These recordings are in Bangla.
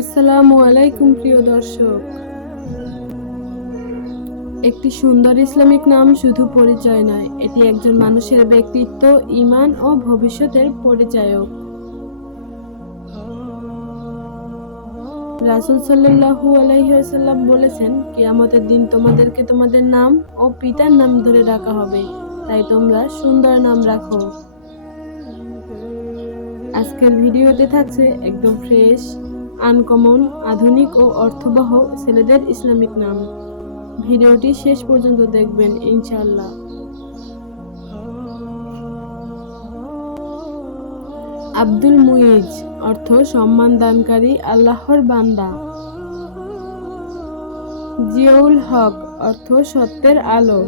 আসসালামু আলাইকুম প্রিয় দর্শক। একটি সুন্দর ইসলামিক নাম শুধু পরিচয় নয়, এটি একজন মানুষের ব্যক্তিত্ব, ঈমান ও ভবিষ্যতের পরিচায়ক। রাসূল সাল্লাল্লাহু আলাইহি ওয়াসাল্লাম বলেছেন, কিয়ামতের দিন তোমাদেরকে তোমাদের নাম ও পিতার নাম ধরে ডাকা হবে, তাই তোমরা সুন্দর নাম রাখো। আজকের ভিডিওতে থাকছে একদম ফ্রেশ, আনকমন, আধুনিক ও অর্থবহ ছেলেদের ইসলামিক নাম। ভিডিওটি শেষ পর্যন্ত দেখবেন ইনশাআল্লাহ। আব্দুল মুইজ অর্থ সম্মান দানকারী, আল্লাহর বান্দা। জিয়াউল হক অর্থ সত্যের আলো।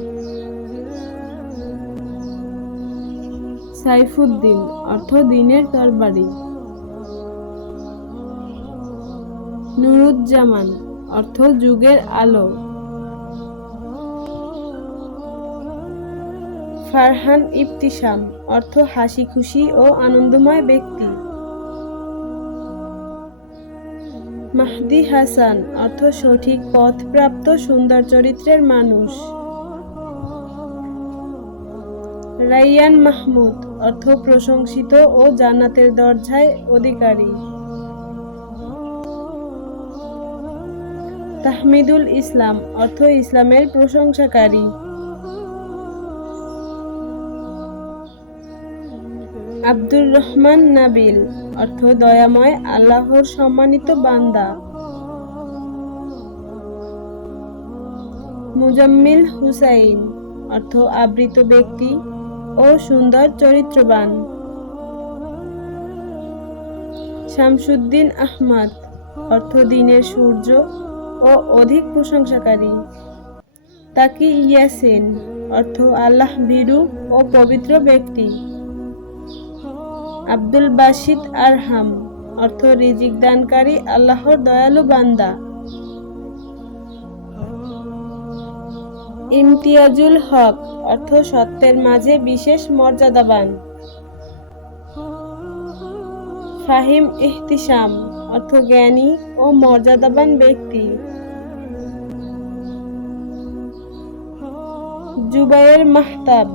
সাইফুদ্দিন অর্থ দিনের তরবারি। নুরুজ্জামান অর্থ যুগের আলো। ফারহান ইবতিসাম অর্থ হাসি খুশি ও আনন্দময় ব্যক্তি। মাহদি হাসান অর্থ সঠিক পথ প্রাপ্ত সুন্দর চরিত্রের মানুষ। রাইয়ান মাহমুদ অর্থ প্রশংসিত ও জান্নাতের দরজায় অধিকারী। তাহমিদুল ইসলাম অর্থ ইসলামের প্রশংসাকারী। আব্দুর রহমান নাবিল অর্থ দয়াময়, আল্লাহর সম্মানিত বান্দা। মুজাম্মিল হুসাইন অর্থ আবৃত ব্যক্তি ও সুন্দর চরিত্রবান। শামসুদ্দিন আহমদ অর্থ দিনের সূর্য ও অধিক প্রশংসাকারী। তাকি ইয়াসিন অর্থ আল্লাহ ভীরু ও পবিত্র ব্যক্তি। আব্দুল বাসিত আরহাম অর্থ রিজিক দানকারী, আল্লাহর দয়ালু বান্দা। ইমতিয়াজুল হক অর্থ সত্যের মাঝে বিশেষ মর্যাদাবান। ফাহিম ইহতিসাম অর্থ জ্ঞানী ও মর্যাদাবান ব্যক্তি। জুবায়ের মাহতাব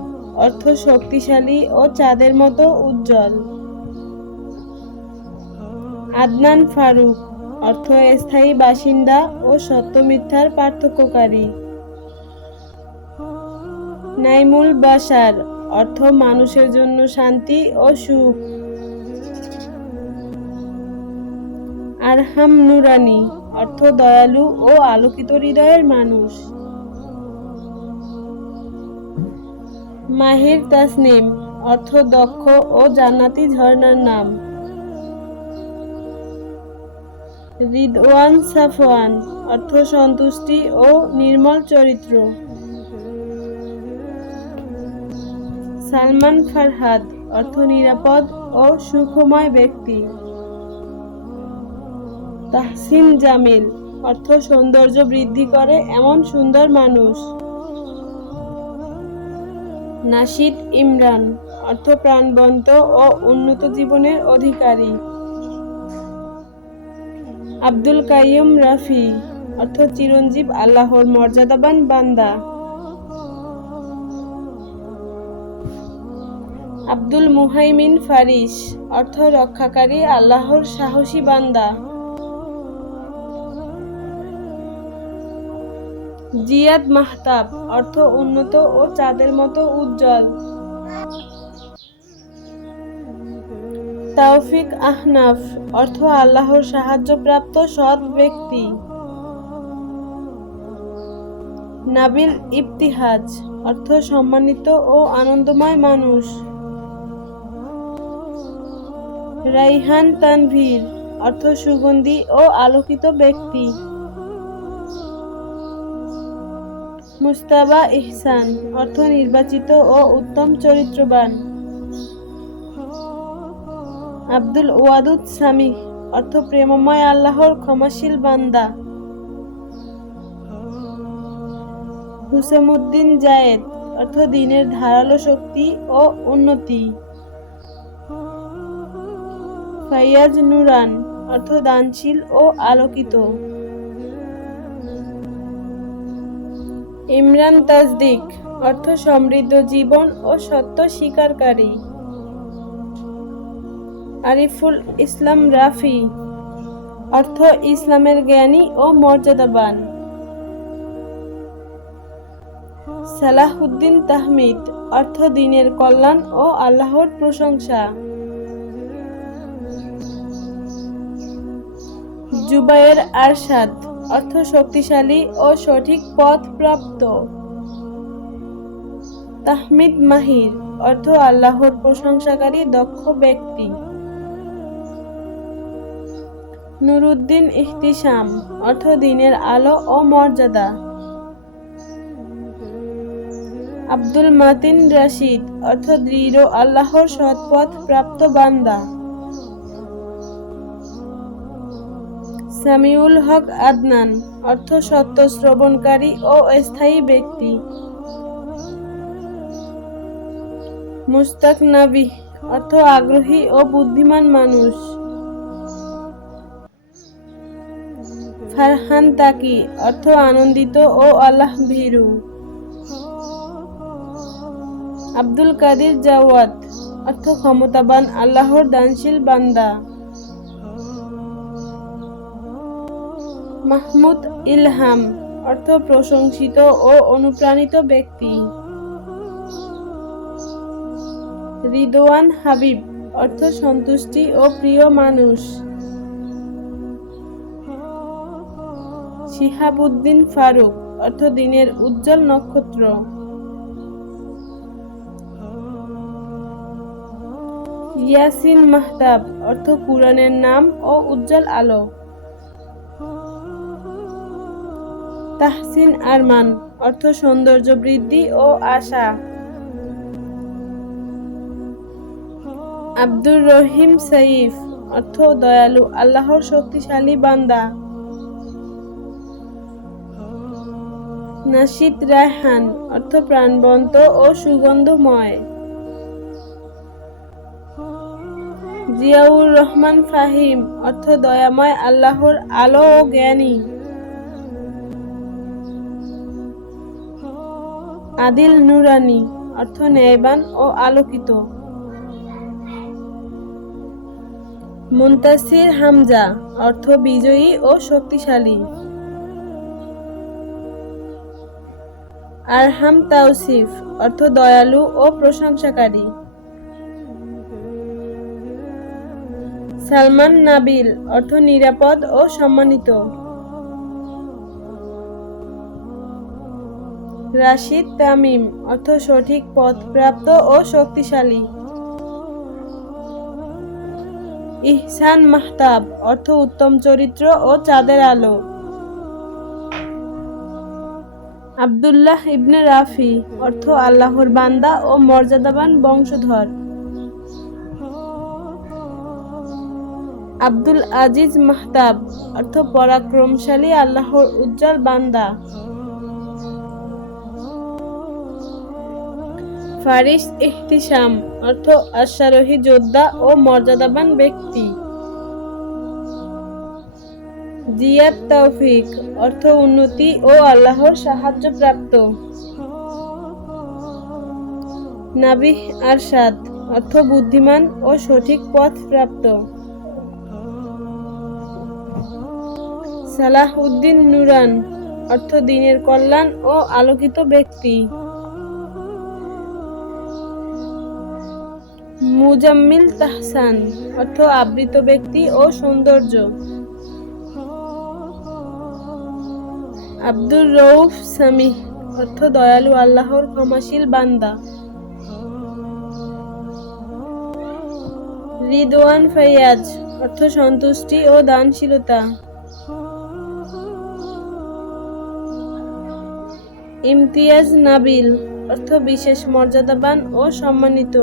অর্থ শক্তিশালী ও চাঁদের মতো উজ্জ্বল। আদনান ফারুক অর্থ স্থায়ী বাসিন্দা ও সত্য মিথ্যার পার্থক্যকারী। নাইমুল বাশার অর্থ মানুষের জন্য শান্তি ও সুখ। আরহাম নুরানি অর্থ দয়ালু ও আলোকিত হৃদয়ের মানুষ। মাহির তাসনিম অর্থ দক্ষ ও জান্নাতি ঝর্ণার নাম। রিদওয়ান সাফওয়ান অর্থ সন্তুষ্টি ও নির্মল চরিত্র। সালমান ফারহাদ অর্থ নিরাপদ ও সুখময় ব্যক্তি। তাহসিন জামিল অর্থ সৌন্দর্য বৃদ্ধি করে এমন সুন্দর মানুষ। নাশিদ ইমরান অর্থ প্রাণবন্ত ও উন্নত জীবনের অধিকারী। আব্দুল কাইয়ুম রাফি অর্থ চিরঞ্জীব, আল্লাহর মর্যাদাবান বান্দা। আব্দুল মুহাইমিন ফারিস অর্থ রক্ষাকারী, আল্লাহর সাহসী বান্দা। জিয়াদ মাহতাব অর্থ উন্নত ও চাঁদের মতো উজ্জ্বল। তাওফিক আহনাফ অর্থ আল্লাহর সাহায্যপ্রাপ্ত সৎ ব্যক্তি। নাবিল ইবতিহাজ অর্থ সম্মানিত ও আনন্দময় মানুষ। রাইহান তানভীর অর্থ সুগন্ধি ও আলোকিত ব্যক্তি। মুস্তাবা ইহসান অর্থ নির্বাচিত ও উত্তম চরিত্রবান। আব্দুল ওয়াদুদ সামিহ অর্থ প্রেমময়, আল্লাহর ক্ষমাশীল বান্দা। হুসামুদ্দিন জায়েদ অর্থ দিনের ধারালো শক্তি ও উন্নতি। ফাইয়াজ নুরান অর্থ দানশীল ও আলোকিত। ইমরান তাসদিক অর্থ সমৃদ্ধ জীবন ও সত্য স্বীকারকারী। আরিফুল ইসলাম রাফি অর্থ ইসলামের জ্ঞানী ও মর্যাদাবান। সালাহুদ্দিন তাহমিদ অর্থ দ্বীনের কল্যাণ ও আল্লাহর প্রশংসা। জুবায়ের আরশাদ অর্থ শক্তিশালী ও সঠিক পথ প্রাপ্ত। তাহমিদ মাহির অর্থ আল্লাহর প্রশংসাকারী দক্ষ ব্যক্তি। নুরুদ্দিন ইহতিশাম অর্থ দ্বীনের আলো ও মর্যাদা। আব্দুল মাতিন রাশিদ অর্থ দৃঢ় আল্লাহর সৎপথ প্রাপ্ত বান্দা। সামিউল হক আদনান অর্থ সত্য শ্রবণকারী ও স্থায়ী ব্যক্তি। মুস্তাক নাবি অর্থ আগ্রহী ও বুদ্ধিমান মানুষ। ফারহান তাকি অর্থ আনন্দিত ও আল্লাহ ভীরু। আব্দুল কাদির জাওয়াদ অর্থ ক্ষমতাবান আল্লাহর দানশীল বান্দা। মাহমুদ ইলহাম অর্থ প্রশংসিত ও অনুপ্রাণিত ব্যক্তি। রিদওয়ান হাবিব অর্থ সন্তুষ্টি ও প্রিয় মানুষ। শিহাবুদ্দিন ফারুক অর্থ দ্বীনের উজ্জ্বল নক্ষত্র। ইয়াসিন মাহতাব অর্থ কুরআনের নাম ও উজ্জ্বল আলো। তাহসিন আরমান অর্থ সৌন্দর্য বৃদ্ধি ও আশা। আব্দুর রহিম সাইফ অর্থ দয়ালু আল্লাহর শক্তিশালী বান্দা। নাশিদ রায়হান অর্থ প্রাণবন্ত ও সুগন্ধময়। জিয়াউর রহমান ফাহিম অর্থ দয়াময় আল্লাহর আলো ও জ্ঞানী। আদিল নুরানি অর্থ ন্যায়বান ও আলোকিত। মুনতাসির হামজা অর্থ বিজয়ী ও শক্তিশালী। আরহাম তাওসিফ অর্থ দয়ালু ও প্রশংসাকারী। সালমান নাবিল অর্থ নিরাপদ ও সম্মানিত। রাশিদ তামিম অর্থ সঠিক পথ প্রাপ্ত ও শক্তিশালী। ইহসান মাহতাব অর্থ উত্তম চরিত্র ও চাঁদের আলো। আব্দুল্লাহ ইবনে রাফি অর্থ আল্লাহর বান্দা ও মর্যাদাবান বংশধর। আব্দুল আজিজ মাহতাব অর্থ পরাক্রমশালী আল্লাহর উজ্জ্বল বান্দা। ফারিস ইহতিশাম অর্থ অশ্বারোহী যোদ্ধা ও মর্যাদাবান ব্যক্তি। জিয়াদ তৌফিক অর্থ উন্নতি ও আল্লাহর সাহায্য প্রাপ্ত। নাবিহ আরশাদ অর্থ বুদ্ধিমান ও সঠিক পথ প্রাপ্ত। সালাহুদ্দিন নুরান অর্থ দ্বীনের কল্যাণ ও আলোকিত ব্যক্তি। মুজাম্মিল তাহসান অর্থ আবৃত ব্যক্তি ও সৌন্দর্য। আব্দুর রউফ সামিহ অর্থ দয়ালু আল্লাহর ক্ষমাশীল বান্দা। রিদওয়ান ফাইয়াজ অর্থ সন্তুষ্টি ও দানশীলতা। ইমতিয়াজ নাবিল অর্থ বিশেষ মর্যাদাবান ও সম্মানিত।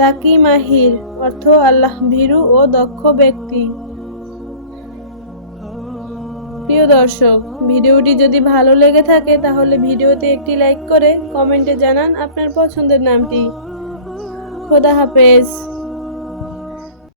তাকি মাহির অর্থ আল্লাহ ভীরু ও দক্ষ ব্যক্তি। প্রিয় দর্শক, ভিডিওটি যদি ভালো লেগে থাকে তাহলে ভিডিওতে একটি লাইক করে কমেন্টে জানান আপনার পছন্দের নামটি। খোদা হাফেজ।